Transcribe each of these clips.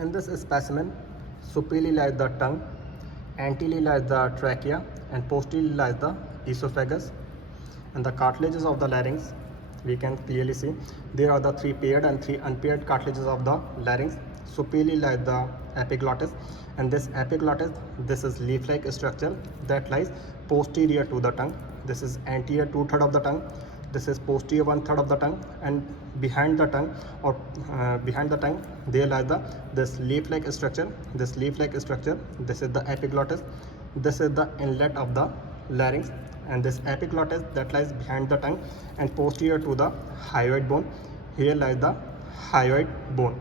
In this specimen, superiorly lies the tongue, anteriorly lies the trachea, and posteriorly lies the esophagus. And the cartilages of the larynx, we can clearly see there are the 3 paired and 3 unpaired cartilages of the larynx. Superiorly lies the epiglottis, and this epiglottis, this is leaf-like structure that lies posterior to the tongue. This is anterior 2/3 of the tongue. This is posterior 1/3 of the tongue, and behind the tongue there lies this leaf-like structure. This leaf-like structure, this is the epiglottis. This is the inlet of the larynx, and this epiglottis that lies behind the tongue and posterior to the hyoid bone. Here lies the hyoid bone.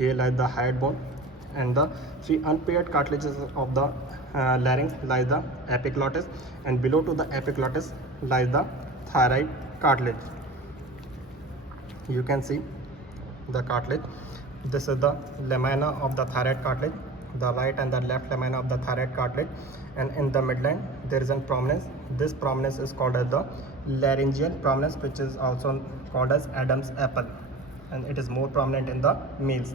Here lies the hyoid bone, and the 3 unpaired cartilages of the larynx lies the epiglottis, and below to the epiglottis lies the thyroid cartilage. You can see the cartilage. This is the lamina of the thyroid cartilage, the right and the left lamina of the thyroid cartilage, and in the midline there is a prominence. This prominence is called as the laryngeal prominence, which is also called as Adam's apple, and it is more prominent in the males.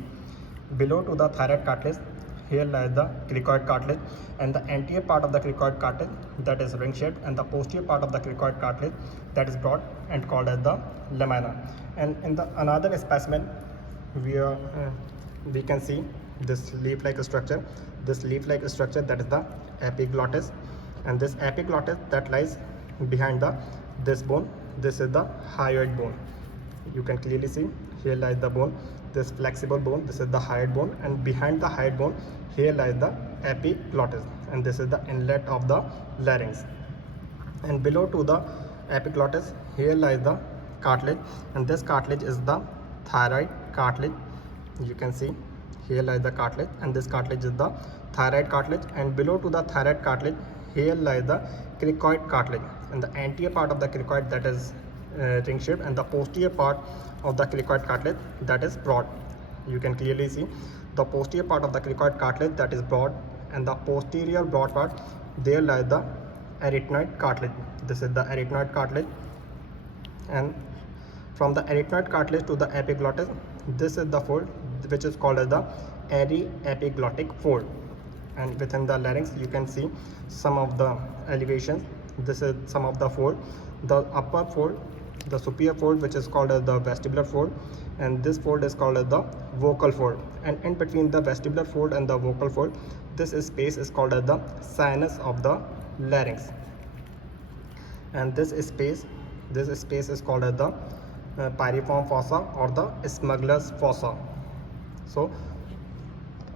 Below to the thyroid cartilage, here lies the cricoid cartilage, and the anterior part of the cricoid cartilage, that is ring shaped, and the posterior part of the cricoid cartilage, that is broad and called as the lamina. And in the another specimen, we can see this leaf-like structure. This leaf-like structure, that is the epiglottis, and this epiglottis that lies behind this bone. This is the hyoid bone. You can clearly see here lies the bone, this flexible bone. This is the hyoid bone, and behind the hyoid bone here lies the epiglottis, and this is the inlet of the larynx. And below to the epiglottis here lies the cartilage, and this cartilage is the thyroid cartilage. You can see here lies the cartilage, and this cartilage is the thyroid cartilage, and below to the thyroid cartilage here lies the cricoid cartilage, and the anterior part of the cricoid, that is ring shaped, and the posterior part of the cricoid cartilage, that is broad. You can clearly see the posterior part of the cricoid cartilage, that is broad, and the posterior broad part, there lies the arytenoid cartilage. This is the arytenoid cartilage, and from the arytenoid cartilage to the epiglottis, this is the fold which is called as the aryepiglottic fold. And within the larynx, you can see some of the elevations. This is some of the fold. The upper fold, the superior fold, which is called as the vestibular fold, and this fold is called as the vocal fold. And in between the vestibular fold and the vocal fold, this space is called as the sinus of the larynx, and this space is called as the piriform fossa or the smuggler's fossa. So